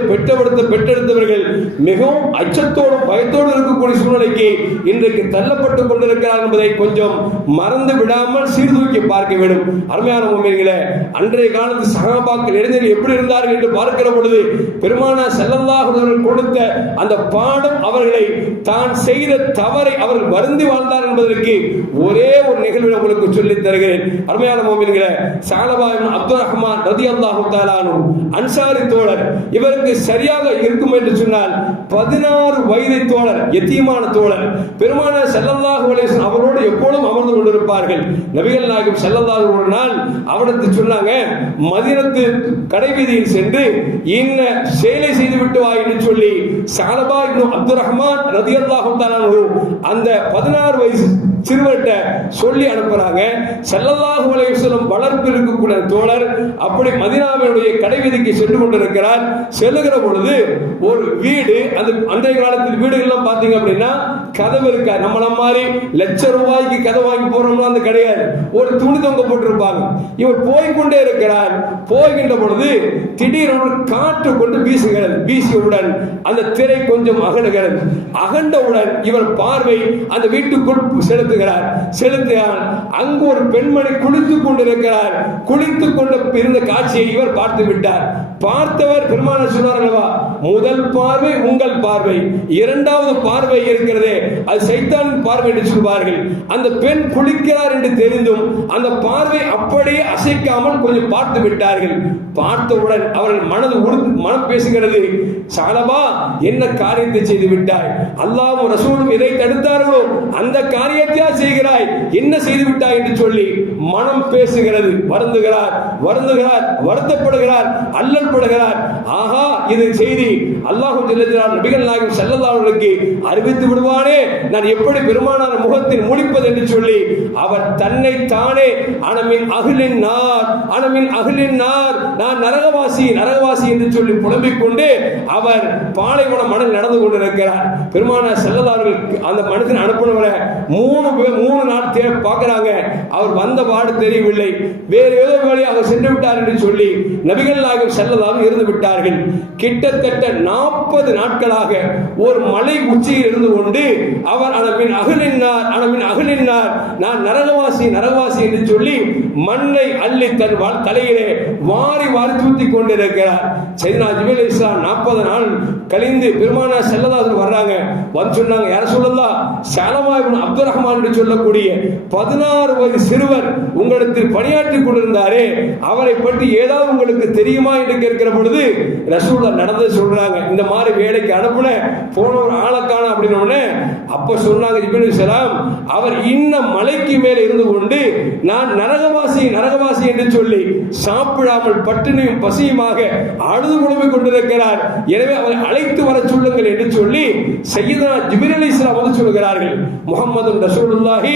பெற்றெடுத்தவர்கள் மிகவும் அச்சத்தோடும் பயத்தோடு இருக்கக்கூடிய சூழ்நிலைக்கு இன்றைக்கு தள்ளப்பட்டுக் கொண்டிருக்கிறார் என்பதை கொஞ்சம் மறந்து விடாமல் சீர்தூக்கி பார்க்க வேண்டும். அருமையான முஃமின்களே, அன்றைய காலத்து சஹாபாக்கள் இளைஞர்கள் எப்படி இருந்தார்கள் என்று பார்க்கிற பொழுது, பெருமானார் ஸல்லல்லாஹு அலைஹி வஸல்லம் கொடுத்த அந்த பாடம், அவர்களை தான் செய்த தவறை அவர்கள் வருந்தி வாழ்ந்தார் என்பதற்கு ஒரே ஒரு நிகழ்வை உங்களுக்கு சொல்லித் தருகிறேன். அருமையான முஃமின்களே, ஸஅலபா இப்னு அப்துர் ரஹ்மான் ரலியல்லாஹு தஆலா அன்ஹு அன்சாரி தோழர். இவருக்கு சரியாக இருக்கும் என்று சொன்னால் 16 வயது தோழர், யத்தீமான தோழர். பெருமானார் ஸல்லல்லாஹு அலைஹி வஸல்லம் அவரோடு எப்பொழுதும் அமர்ந்து கொண்டிருப்பார்கள். நபிகள் நாயகம் ஸல்லல்லாஹு அலைஹி வஸல்லம் நாள் அவருக்கு சொன்னாங்க, மதீனத்து கடைவீதியில் சென்று இன்ன செயலை செய்து விட்டு வா என்று சொல்லி ஸஅலபா இப்னு அப்துர் ரஹ்மான் ரலியல்லாஹு தஆலா அன்ஹு அந்த 16 வயசு சிறுவர்கிட்ட சொல்லி அனுப்புறாங்க. ஸல்லல்லாஹு அலைஹி வஸல்லம் வளர்ப்பு இருக்கக்கூடிய தோழர் அப்படி மதீனாவுடைய கடைவீதிக்கு சென்று கொண்டிருக்கிறார். செல்லுகிற பொழுது ஒரு வீடு, அந்த அன்றைய காலத்தில் வீடுகள்லாம் பார்த்தீங்க அப்படின்னா கதவு இருக்கா, நம்மள மாதிரி ₹1,00,000 கதவு வாங்கி போறோம்னா அந்த கிடையாது, ஒரு துணி தொங்க போட்டிருப்பாங்க. இவர் போய்கொண்டே இருக்கிறார். போகின்ற பொழுது திடீரென்று காற்று கொண்டு வீசுகிறது. வீசியவுடன் அந்த திரை கொஞ்சம் அகலுகிறது. அகண்டவுடன் இவர் பார்வை அந்த வீட்டுக்குள் செலுத்துகிறார். அங்கு ஒரு பெண்மணி குளித்துக் கொண்டிருக்கிறார். குளித்துக் கொண்டு இருந்த காட்சியை இவர் பார்த்து விட்டார். பார்த்தவர் பெருமானார் சொன்னார்களா, முதல் பார்வை உங்கள் பார்வை, இரண்டாவது பார்வை இருக்கிறதே அது சைத்தானின் பார்வை என்று சொல்வார்கள். அந்த பெண் குளிக்கிறார் என்று தெரிந்தும் அந்த பார்வை அப்படியே அசைக்காமல் கொஞ்சம் பார்த்து விட்டார்கள். பார்த்தவுடன் அவர்கள் மனம் பேசுகிறது, ஸஅலபா என்ன காரியத்தை செய்து விட்டாய், அல்லாஹ்வும் ரசூலும் எதை தடுத்தார்களோ அந்த காரியத்தை செய்கிறாய், என்ன செய்து விட்டாய் என்று சொல்லி மனம் பேசுகிறது. வருந்துகிறார், வருத்தப்படுகிறார், அல்லல் படுகிறார். ஆஹா, இது செய்தி அல்லாஹ் நபிகள் நாயகம் ஸல்லல்லாஹு அலைஹி வஸல்லம் அறிவித்து விடுவானே, நான் எப்படி பெருமானார் முகத்தில் முடிப்பது என்று சொல்லி அவர் தன்னை தானே அனமின் அஹ்லின் நார், நான் நரகவாசி என்று சொல்லி புலம்பிக் கொண்டு அவர் பாலைவன மணல் நடந்து கொண்டிருக்கிறார். பெருமானார் ஸல்லல்லாஹு அலைஹி வஸல்லம் அந்த மனிதன் அனுப்பினவரை 3 நாள் பார்க்கிறாங்க. அவர் வந்த பாடு தெரியவில்லை. வேறு ஏதோ வழி அவர் சென்று விட்டார் என்று சொல்லி நபிகள் நாயகம் ஸல்லல்லாஹு இருந்து விட்டார்கள். கிட்டத்தட்ட 40 நாட்களாக ஒரு மலை உச்சியில் இருந்து கொண்டு அவர் அனமின் அகலின் நார், நான் நரகவாசி என்று சொல்லி மண்ணை அள்ளி தன் தலையிலே வாரி தூத்தி கொண்டிருக்கிறார். சையதுனா ஜிப்ரீல் அலைஹிஸ்ஸலாம் 40 நாள் கழிந்து பெருமானார் ஸல்லல்லாஹு அலைஹி வஸல்லம் வர்றாங்க. வந்து சொன்னாங்க, யா ரசூலல்லாஹ், ஸஅலபா இப்னு அப்துர் ரஹ்மான் என்று சொல்லக்கூடிய 16 வயது சிறுவர் உங்களிடத்தில் பணியாற்றிக் கொண்டிருந்தாரே, அவரை பற்றி ஏதாவது உங்களுக்கு தெரியுமா என்று கேட்கிற பொழுது ரசூலுல்லாஹ் நடந்து சொல்றாங்க. இந்த மாதிரி வேலைக்கு அனுப்புன போன ஒரு ஆளக்கான அப்படின்னு அப்ப சொன்னாங்க ஜிப்ரீல் அலைஹிஸ்ஸலாம், அவர் இன்ன மலைக்கு மேலே இருந்து கொண்டு நான் நரகவாசி என்று சொல்லி சாப்பிடாமல் பட்டினியும் பசியுமாக அழுது குழம்பிக் கொண்டிருக்கிறார். எனவே அவரை அழைத்து வர சொல்லுங்கள் என்று சொல்லி சையதுனா ஜிப்ரீல் அலைஹிஸ்ஸலாம் வந்து சொல்கிறார்கள். முஹம்மது ரசூலுல்லாஹி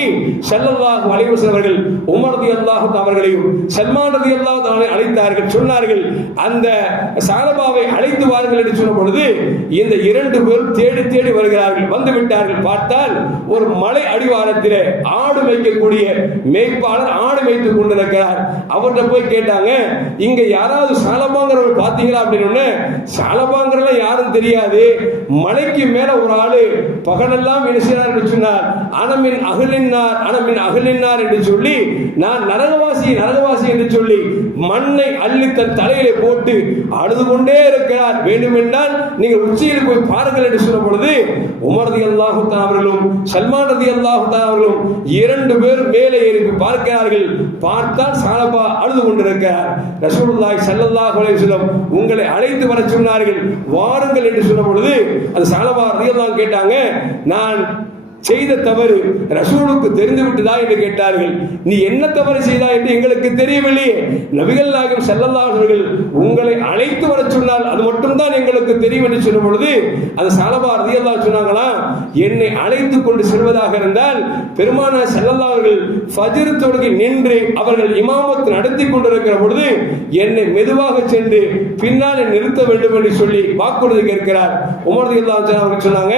ஸல்லல்லாஹு அலைஹி வஸல்லம் அவர்கள் உமர் ரலியல்லாஹு அவர்களையும் சல்மான் ரலியல்லாஹு அவர்களையும் அழைத்தார்கள். சொன்னார்கள், அந்த ஸஅலபாவை அழைத்து வாருங்கள் என்று சொன்ன பொழுது இந்த 2 பேரும் தேடி வருகிறார்கள். வந்து விட்டார்கள். பார்த்தால் ஒரு மலை அடிவாரத்திலே ஆடு மேய்க்கக்கூடிய மேய்ப்பாளர் ஆடு மேய்த்துக் கொண்டிருக்கிறார். அவர்கிட்ட போய் கேட்டாங்க, இங்க யாராவது ஸஅலபாங்கிறவர் பாத்தீங்களா அப்படின்னு. ஸஅலபாங்கிறலாம் யாரும் தெரியாது, மலைக்கு மேல ஒரு ஆளு பகலெல்லாம் என்ன செய்றார் என்று சொன்னார், அனமின் அகலின் நார் என்று சொல்லி நான் நரகவாசி என்று சொல்லி மண்ணை அள்ளி தன் தலையிலே போட்டு அழுது கொண்டே இருக்கிறார். வேண்டுமென்றால் நீங்கள் உச்சியில் போய் பாருங்கள் என்று சொன்ன பொழுது உமர் ரலியல்லாஹு தஆலா அவர்களும் சல்மான் ரலியல்லாஹு தஆலா அவர்களும் 2 பேர் மேலே ஏறி பார்க்கிறார்கள். பார்த்தால் சாலபா அழுது கொண்டிருக்கிறார். ரசூலுல்லாஹி ஸல்லல்லாஹு அலைஹி வஸல்லம் உங்களை அழைத்து வர சொன்னார்கள், வாருங்கள் என்று சொன்ன பொழுது அது சாலபா ரலியல்லாஹு அன்ஹு கேட்டாங்க, நான் செய்த தவறு ரசூலுக்கு தெரிந்து விட்டதா என்று கேட்டார்கள். நீ என்ன தவறு செய்தாய் என்று எங்களுக்கு தெரியவில்லையே, நபிகள் நாயகம் ஸல்லல்லாஹு அலைஹி வஸல்லம் உங்களை அழைத்து வர சொன்னால் அது மட்டும்தான் எங்களுக்கு தெரியும் என்று சொன்ன பொழுது அந்த சாலபா ரலியல்லாஹு அன்ஹு சொன்னாங்களா, என்னை அழைத்து கொண்டு செல்வதாக இருந்தால் பெருமானார் ஸல்லல்லாஹு அலைஹி வஸல்லம் ஃபஜ்ர் தொழுகை நின்று அவர்கள் இமாமத் நடத்தி கொண்டிருக்கிற பொழுது என்னை மெதுவாக சென்று பின்னால் நிறுத்த வேண்டும் என்று சொல்லி வாக்குறுதி கேட்கிறார். உமர் ரலியல்லாஹு அன்ஹு அவர்கள் சொன்னாங்க,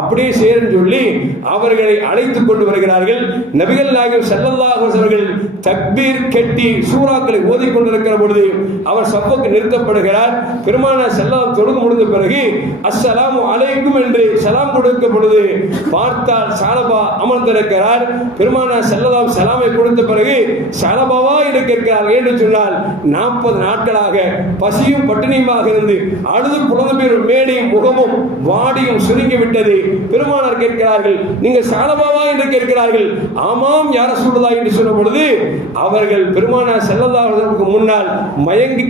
அப்படியே செய்யறேன்னு சொல்லி அவர்களை அழைத்துக் கொண்டு வருகிறார்கள். நபிகள் நாயகம் ஸல்லல்லாஹு அலைஹி வஸல்லம் தக்பீர் கட்டி சூறாக்களை ஓதிக் கொண்டிருக்கிற பொழுது அவர் சஃபுக்கு நிறுத்தப்படுகிறார். பெருமானார் ஸல்லல்லாஹு தொழுகை முடிந்த பிறகு அஸ்ஸலாமு அலைக்கும் என்று சலாம் கொடுக்க பொழுது பார்த்தால் சாலபா அமர்ந்திருக்கிறார். பெருமானார் ஸல்லல்லாஹு சலாமை கொடுத்த பிறகு சாலபாவா என்று கேட்கிறார். என்று சொன்னால் 40 நாட்களாக பசியும் பட்டினியுமாக இருந்து அழுது புலம்பெயர் மேடையும் முகமும் வாடியும் சுருங்கி விட்டது. பெருமானார் கேட்கிறார்கள், நீங்கள் சாலபாவா என்று கேட்கிறார்கள். ஆமாம் யா ரசூலுல்லாஹ் என்று சொன்ன பொழுது அவர்கள் பெருமானார் ஸல்லல்லாஹு அலைஹி வஸல்லம் முன்னால் மயங்கி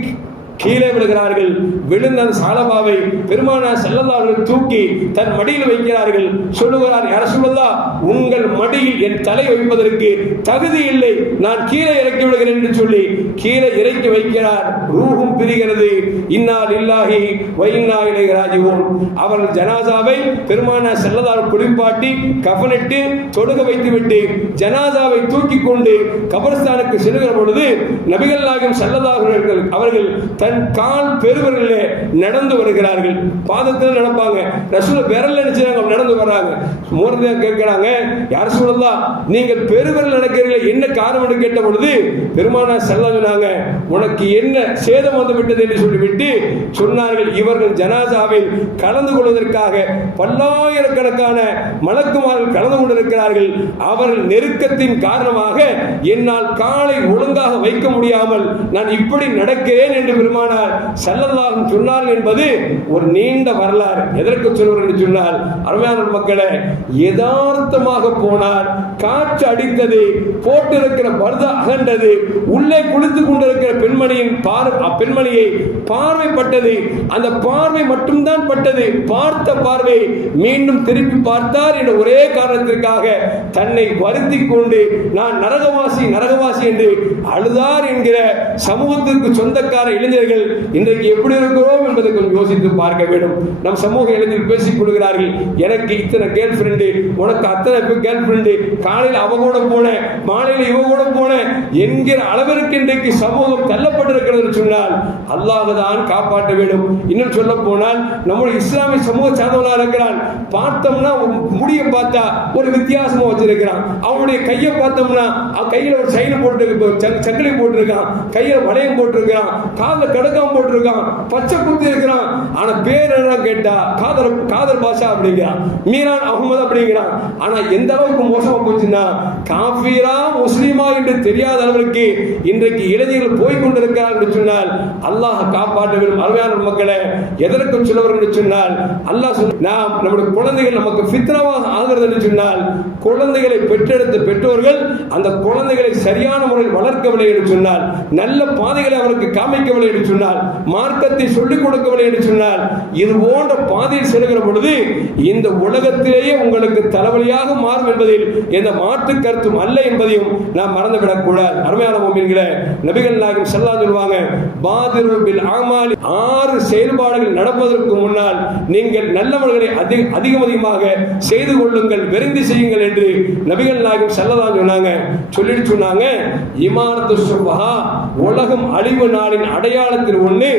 கீழே விழுகிறார்கள். விழுந்த அந்த சாலபாவை பெருமானார் ஸல்லல்லாஹு அலைஹி வஸல்லம் தூக்கி தன் மடியில் வைக்கிறார்கள். சொல்லுகிறார், யா ரசூலுல்லாஹ் உங்கள் மடியில் என் தலை வைப்பதற்கு தகுதி இல்லை, நான் கீழே இறக்கி விடுகிறேன் என்று சொல்லி கீழே இறக்கி வைக்கிறார். ரூஹும் பிரிகிறது. இன்னா லில்லாஹி வ இன்னா இலைஹி ராஜிஊன். அவர்கள் ஜனாசாவை பெருமானார் ஸல்லல்லாஹு அலைஹி வஸல்லம் குளிப்பாட்டி கஃனிட்டு தொழுக வைத்துவிட்டு ஜனாசாவை தூக்கி கொண்டு கபர்ஸ்தானுக்கு செல்கிற பொழுது நபிகள் நாயகம் ஸல்லல்லாஹு அலைஹி வஸல்லம் அவர்கள் தன் கால் பெருவிரலிலே நடந்து வருகிறார்கள். பாதத்தில் நடப்பாங்க, ரசூல் விரல் நினைச்சாங்க நடந்து வர்றாங்க. மூர்த்தியா கேட்கிறாங்க, யார் ரசூலுல்லாஹ் நீங்கள் பெருவிரல் நடக்கிறீர்கள், என்ன காரணம் என்று கேட்ட பொழுது பெருமானார் ஸல்லல்லாஹு சொன்னாங்க, உனக்கு என்ன சேதம் வந்து விட்டது என்று சொல்லிவிட்டு சொன்னார்கள், இவர்கள் ஜனாசாவில் கலந்து கொள்வதற்காக பல்லாயிரக்கணக்கான மலக்குமார்கள் கலந்து கொண்டிருக்கிறார்கள். அவர்கள் நெருக்கத்தின் காரணமாக என்னால் காலை ஒழுங்காக வைக்க முடியாமல் நான் இப்படி நடக்கிறேன் என்று பெருமானார் ஸல்லல்லாஹு சொன்னார்கள் என்பது ஒரு நீண்ட வரலாறு. எதற்கு சொல்வார் என்று சொன்னால், அருமையான மக்களே, யதார்த்தமாக போனார், காற்று அடித்தது, போட்டிருக்கிற பர்தா அகன்றது, உள்ளே குளித்துக் கொண்டிருக்கிற பெண்மணியை பார்வைப்பட்டது. அந்த பார்வை மட்டும்தான் பட்டது. பார்த்த பார்வை மீண்டும் திருப்பி பார்த்தார் என்ற ஒரே காரணத்திற்காக தன்னை வருத்தி கொண்டு நான் நரகவாசி நரகவாசி என்று அழுதார் என்கிற சமூகத்திற்கு சொந்தக்கார இளைஞர்கள் இன்றைக்கு எப்படி இருக்கிறோம் என்பதை கொஞ்சம் யோசித்து பார்க்க வேண்டும். நம் சமூக இளைஞர்கள் பேசிக் கொள்கிறார்கள், எனக்கு இத்தனை கேர்ள் ஃபிரெண்டு, உனக்கு அத்தனை கேர்ள் ஃபிரெண்டு, காலையில் அவ கூட போன, மாலையில் இவ கூட போன என்கிற அளவிற்கு இன்றைக்கு சமூகம் தள்ளப்பட்டிருக்கிறது சொன்னால் அல்லாஹ் தான் காப்பாற்ற வேண்டும். இன்னும் சொல்ல போனால் நம்முடைய இஸ்லாமிய சமூக சார்ந்தவனாக இருக்கிறான், பார்த்தோம்னா முடிய பார்த்தா ஒரு வித்தியாசமா வச்சிருக்கிறான். அவனுடைய கையை பார்த்தோம்னா கையில ஒரு செயின் போட்டு சங்கிலி போட்டிருக்கான், கையில வளையம் போட்டிருக்கான், காதல கடகம் போட்டிருக்கான், பச்சை குத்தி இருக்கிறான். ஆனா பேர் என்ன கேட்டா காதர் பாஷா அப்படிங்கிறான், மீரான் அகமது அப்படிங்கிறான். ஆனா எந்த அளவுக்கு மோசமா போச்சுன்னா காஃபிரா முஸ்லிமா என்று தெரியாத அளவிற்கு இன்றைக்கு இளைஞர்கள் போய்கொண்டிருக்கிறார் என்று சொன்னால் அல்லாஹ் காப்பாற்ற வேண்டும். அருமையான மக்களே, எதற்கு சொல்லுவார் என்று சொன்னால் அல்லாஹ் நாம் நம்முடைய குழந்தைகள் நமக்கு ஃபித்னாவாக ஆகிறது என்று சொன்னால் குழந்தைகளை பெற்றெடுத்த பெற்றோர்கள் அந்த குழந்தைகளை சரியான முறையில் வளர்க்கவில்லை என்று சொன்னால், நல்ல பாதைகளை அவருக்கு காமிக்கவில்லை என்று சொன்னால், மார்க்கத்தை சொல்லிக் கொடுக்கவில்லை என்று சொன்னால், இது போன்ற பாதையில் செல்கிற பொழுது இந்த உலகத்திலேயே உங்களுக்கு தலைவலியாக மாறும் என்பதில் எந்த மாற்று கருத்தும் அல்ல என்பதையும் நாம் மறந்துவிடக் கூடாது. அருமையான முஃமின்களே, நபிகள் நாயகம் ஸல்லல்லாஹு அலைஹி சொல்வாங்க, பாதிரு பில் அமாலி, 6 செயல்பாடுகள் நடப்பதற்கு முன்னால் நீங்கள் நல்லவர்களை அதிகமாக செய்து கொள்ளுங்கள், விரும்பி செய்யுங்கள் என்று நபிகள் நாயகம் ஸல்லல்லாஹு அலைஹி சொன்னாங்க. சொல்லிட்டு சொன்னாங்க, இமாரத்து சுபஹா, உலகம் அழிவு நாளின் அடையாளத்தில் ஒன்று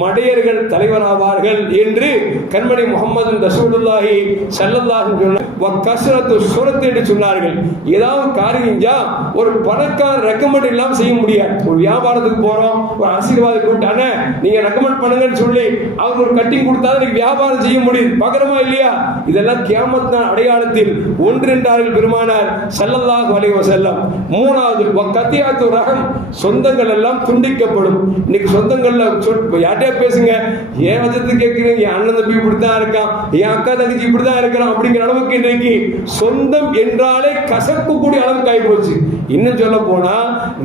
மடையர்கள் தலைவராவார்கள் என்று கண்மணி முஹம்மது ரசூலுல்லாஹி ஸல்லல்லாஹு அலைஹி வஸல்லம் என்று சொன்னார்கள். ஏதாவது காரியம் ஒரு பணக்கார ரெக்கமெண்ட் இல்லாம செய்ய முடியாது. ஒரு வியாபாரத்துக்கு போறோம், ஒரு ஆசீர்வாதம் கூட்டானே நீங்க ரெக்கமெண்ட் பண்ணுங்கன்னு சொல்லி அவங்க ஒரு கட்டிங் கொடுத்தா வியாபாரம் செய்ய முடியும், பகரமா இல்லையா? இதெல்லாம் கியாமத் நாள் அடையாளத்தில் ஒன்று என்றார்கள் பெருமானார் ஸல்லல்லாஹு அலைஹி வஸல்லம். மூணாவது வகத்தியாத்து ரஹம், சொந்தங்கள் எல்லாம் துண்டிக்கப்படும். இன்னைக்கு சொந்தங்கள்ல யார்கிட்டயா பேசுங்க, ஏன் வச்சது கேட்கிறீங்க, என் அண்ணன் தம்பி இப்படித்தான் இருக்கான், என் அக்கா தங்கச்சி இப்படிதான் இருக்கிறான் அப்படிங்கிற அளவுக்கு இன்றைக்கு சொந்தம் என்றாலே கசப்பு கூடிய அளவுக்கு ஆகி போச்சு. இன்னும் சொல்ல போனா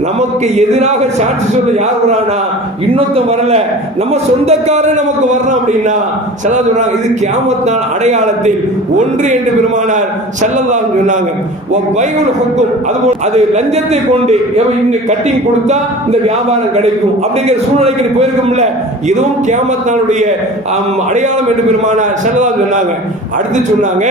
நமக்கு எதிராக சாட்சி சொல்ல யார் வரானா, இன்னொருத்தன் வரல, நம்ம சொந்தக்காரன் நமக்கு வரணும் அப்படின்னா ஸல்லல்லாஹு சொல்றாங்க இது கியாமத் நாள் அடையாளத்தில் ஒன்று என்று பெருமானார் ஸல்லல்லாஹு சொன்னாங்க. பைஉல் ஹுக்கும், அதுபோல் அது லஞ்சத்தை கொண்டு இவங்க கட்டிங் கொடுத்தா இந்த வியாபாரம் கிடைக்கும் அப்படிங்கிற சூழ்நிலைக்கு போயிருக்கும்ல, இதுவும் கியாமத் நாளுடைய அடையாளம் என்று பெருமானார் ஸல்லல்லாஹு சொன்னாங்க. அடுத்து சொன்னாங்க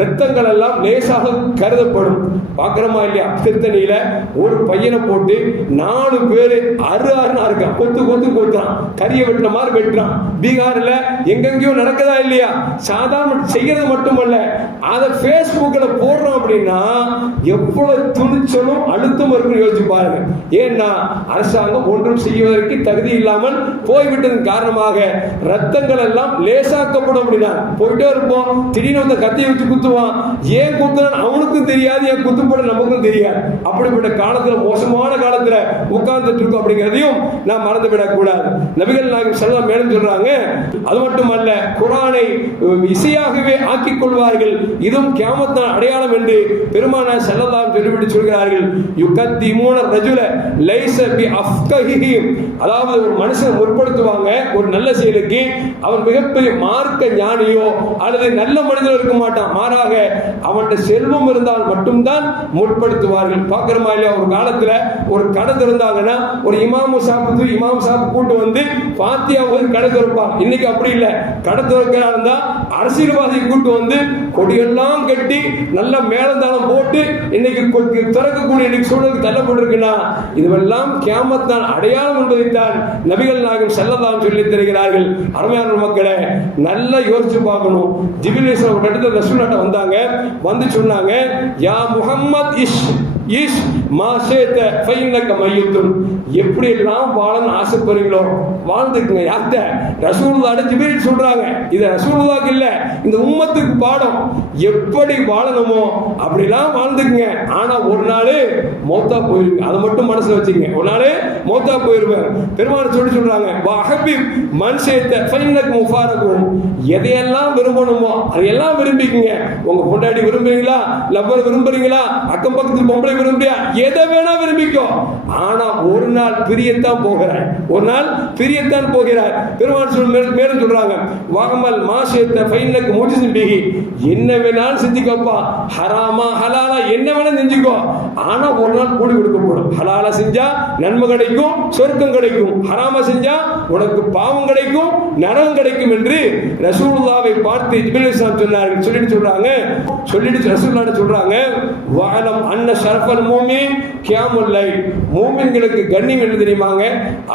ரத்தங்கள் எல்லாம் லேசாக கருதப்படும். பார்க்கிறோமா இல்லையா, திருத்தணியில ஒரு பையனை போட்டு 4 பேரு அறுனா இருக்கான், கொத்து கொத்து கொத்துறான், கறியை வெட்டுற மாதிரி வெட்டுறான். பீகார்ல எங்கெங்கயோ நடக்குதா இல்லையா, சாதாரண செய்யறது மட்டுமல்ல, அதை பேஸ்புக்ல போடுறோம் அப்படின்னா எவ்வளவு துணிச்சலும் அழுத்தம் இருக்குன்னு யோசிச்சு பாருங்க. ஏன்னா அரசாங்கம் ஒன்றும் செய்வதற்கு தகுதி இல்லாமல் போய்விட்டதன் காரணமாக ரத்தங்கள் எல்லாம் லேசாக்கப்படும் அப்படின்னா போயிட்டே இருப்போம். திடீர்னு அந்த கத்தியை வச்சு குத்துவான், ஏன் குத்துறான் அவனுக்கும் தெரியாது, ஏன் குத்துப்பட நமக்கும் தெரியாது. அப்படிப்பட்ட காலத்துல, மோசமான காலத்துல உட்கார்ந்துட்டு இருக்கோம் அப்படிங்கிறதையும் நாம் மறந்துவிடக் கூடாது. நபிகள் நாயகம் ஸல்லல்லாஹு மேலும் சொல்றாங்க, அது மட்டுமல்ல குர்ஆனை இசையாகவே ஆக்கிக் கொள்வார்கள், இதுவும் கியாமத் நாள் அடையாளம் என்று பெருமானார் ஸல்லல்லாஹு சொல்லிவிட்டு சொல்கிறார்கள். யுகத்திமூன ரஜுல லைஸ பி அஃப்கஹிஹி, அதாவது ஒரு மனுஷன் முற்படுத்துவாங்க ஒரு நல்ல செயலுக்கு, அவன் மிகப்பெரிய மார்க்க ஞானியோ அல்லது நல்ல மனிதனோ இருக்க மாட்டான், மாறாக அவன்கிட்ட செல்வம் இருந்தால் மட்டும்தான் முற்படுத்துவார்கள். பார்க்கிறோமா இல்லையா, ஒரு காலத்துல ஒரு கடை திறந்தாங்கன்னா ஒரு இமாம் சாப்பு கூட்டு வந்து பாத்தியா ஒரு கடை திறப்பாங்க. இன்னைக்கு அப்படி இல்லை, கடை திறக்கிறா இருந்தா அரசியல்வாதியை கூட்டு வந்து கொடியெல்லாம் கட்டி நல்ல மேலந்தாளம் போட்டு இன்னைக்கு திறக்கக்கூடிய சூழலுக்கு தள்ளப்பட்டிருக்குன்னா இதுவெல்லாம் கியாமத் நாள் அடையாளம் என்பதைத்தான் நபிகள் நாயகம் ஸல்லல்லாஹு சொல்லித் தருகிறார்கள். அருமையான மக்களே, நல்லா யோசிச்சு பார்க்கணும். ஜிப்ரீல் ஒரு இடத்துல ரசூலுல்லாஹ் வந்தாங்க, வந்து சொன்னாங்க, யா முஹம்மத் இஷ் மாஷேத ஃபைன்னக மய்யித்துன், எப்படி எல்லாம் வாழணும்னு ஆசைப்படுறீங்களோ வாழ்ந்துக்குங்க. யார்கிட்ட? ரசூலுல்லாஹ் ஜிப்ரீல் சொல்றாங்க. இது ரசூலுல்லாஹ்க்கு இல்ல, இந்த உம்மத்துக்கு பாடம். எப்படி வாழணுமோ அப்படிலாம் வாழ்ந்துக்குங்க. ஆனா ஒரு நாள் மௌத்தா போயிருங்க, அதை மட்டும் மனசுல வச்சுக்கங்க. ஒரு நாள் மௌத்தா போயிருவேன். பெருமாள் சொல்றாங்க, வா ஹபீப் மன்ஷேத ஃபைன்னக முஃபாரகும், எதையெல்லாம் விரும்பணுமோ அதையெல்லாம் விரும்பிக்குங்க. உங்க பொண்டாட்டி விரும்புறீங்களா, லவ்வர் விரும்புறீங்களா, அக்கம் பக்கத்து பொம்பளை விரும்பியா, எதை வேணா விரும்பிக்கோ. ஆனா ஒரு நாள் பிரியத்தான் போகிறாய், ஒரு நாள் பிரியத்தான் போகிறாய். பெருமாள் மேலும் சொல்றாங்க, வாகமல் மாஷேத்த ஃபைன்னக முஜிஸின் பிஹி, என்ன வேணாலும் செஞ்சுக்கப்பா, ஹராமா ஹலாலா என்ன வேணா செஞ்சுக்கோ, ஆனா ஒரு நாள் கூலி கொடுக்கப்படும். ஹலாலா செஞ்சா நன்மை கிடைக்கும், சொர்க்கம் கிடைக்கும், ஹராமா செஞ்சா உனக்கு பாவம் கிடைக்கும், நரகம் கிடைக்கும் என்று ரசூலுல்லாஹ்வை பார்த்து ஜிப்ரீல் அலைஹிஸ்ஸலாம் சொன்னார்கள். சொல்லிட்டு ரசூலுல்லாஹ் சொல்றாங்க, வஅலம் அன்ன ஷரஃபல் மூமின் கியாமுல் லைல், மூமின்களுக்கு கண்ணியம் என்ன தெரியுமாங்க,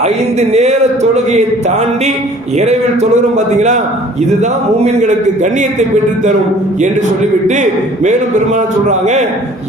5 நேர தொழுகையை தாண்டி இரவில் தொழுகிறோம் பாத்தீங்களா, இதுதான் மூமின்களுக்கு கண்ணியத்தை பெற்று தரும் என்று சொல்லிவிட்டு மேலும் பெருமானார் சொல்றாங்க,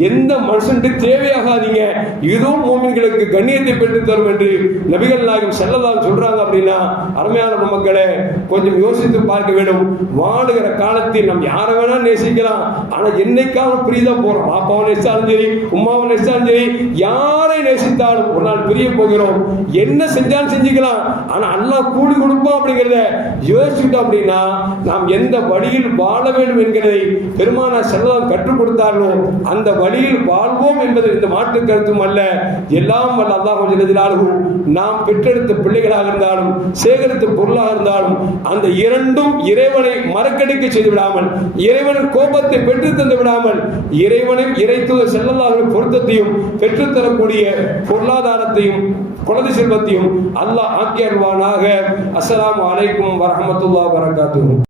எந்த மனுஷனுக்கு தேவையாகாதீங்க, இதுவும் மூமின்களுக்கு கண்ணியத்தை பெற்று தரும் என்று நபிகள் நாயகம் ஸல்லல்லாஹு சொல்றாங்க. அப்படின்னா அருமையான மக்களே, கொஞ்சம் யோசித்து பார்க்க வேண்டும். வாழுகிற காலத்தில் நாம் யாரை வேணா நேசிக்கலாம், ஆனா என்னைக்காவது பிரியா போறோம். பாப்பாவை நேசித்தாலும் சரி, உமாவை நேசித்தாலும் சரி, யாரை நேசித்தாலும் ஒரு நாள் பிரிய போகிறோம். என்ன செஞ்சாலும் செஞ்சுக்கலாம், ஆனா அல்லாஹ் கூலி கொடுப்போம் அப்படிங்கிறத யோசிச்சுட்டோம் அப்படின்னா நாம் எந்த வழியில் வாழ வேண்டும் என்கிறதை பெருமானார் ஸல்லல்லாஹு கற்றுக் கொடுத்தார்களோ அந்த வழியில் வாழ்வோம் என்பது இந்த மாற்று கருத்தும் அல்ல. எல்லாம் வல்ல அல்லாஹ் ஜல்ல ஜலாலுஹு நாம் பெற்றெடுத்த பிள்ளைகளாக இருந்தாலும் சேகரித்த பொருளாக இருந்தாலும் அந்த இரண்டும் இறைவனை மறக்கடிக்க செய்து விடாமல், இறைவனின் கோபத்தை பெற்று தந்து விடாமல், இறைவனை இறைத்தூதர் ஸல்லல்லாஹு அலைஹி பொருத்தத்தையும் பெற்றுத்தரக்கூடிய பொருளாதாரத்தையும் குழந்தை செல்வத்தையும் அல்லாஹ் ஆக்கி அருள்வானாக. அஸ்ஸலாமு அலைக்கும் வரஹ்மத்துல்லாஹி வபரகாத்துஹு.